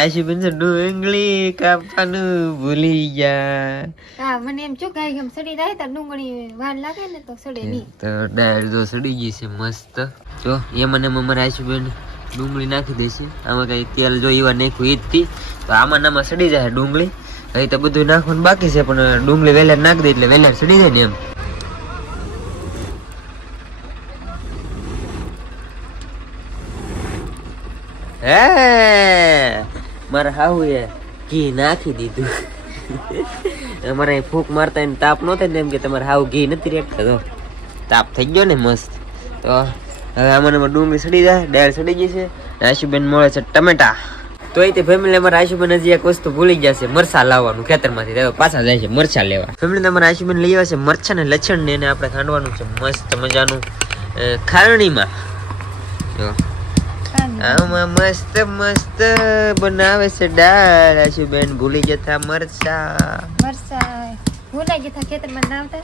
આશુબેન છે ડુંગળી કાપવાનું ભૂલી ગયા. હા મને એમ જો ગાય ગમ સડી જાય તો ડુંગળી વાર લાગે ને તો સડે નહીં. તો ડાળ તો સડી ગઈ છે મસ્ત. જો એમાં ને અમારે આશુબેન ડુંગળી નાખી દઈશું. આમાં કઈ તેલ જો એવા નાખ્યું ઈ જ થી તો આમાં નામાં સડી જાય ડુંગળી. હવે તો બધું નાખવાનું બાકી છે પણ ડુંગળી વેલેર નાખી દે એટલે વેલેર સડી જાય ને એમ. હે મારા હાહુ એ ઘી નાખી દીધું. અમારે અહીં ફૂંક મારતા એને તાપ નો થાય ને એમ કે તમારે હાવ ઘી નથી રેડતા. તો તાપ થઈ ગયો ને મસ્ત. તો હવે આમાં ડુંગળી સડી જાય, દાળ સડી ગઈ છે. આશુબેન મળે છે ટમેટા. તો એ ફેમિલી અમારા આશુબેન હજી એક વસ્તુ ભૂલી ગયા છે, મરચા લાવવાનું ખેતરમાંથી. પાછા જાય છે મરચા લેવા. ફેમિલી તમારા આશુબેન લઈ આવ્યા છે મરચા ને લસણ ને એને આપણે ખાંડવાનું છે મસ્ત મજાનું ખારણીમાં. જો આમાં મસ્ત મસ્ત બનાવે છે દાળ. આશુબેન ભૂલી જતા મરચા ભૂલાઈ જતા ખેતરમાં ના આવતા.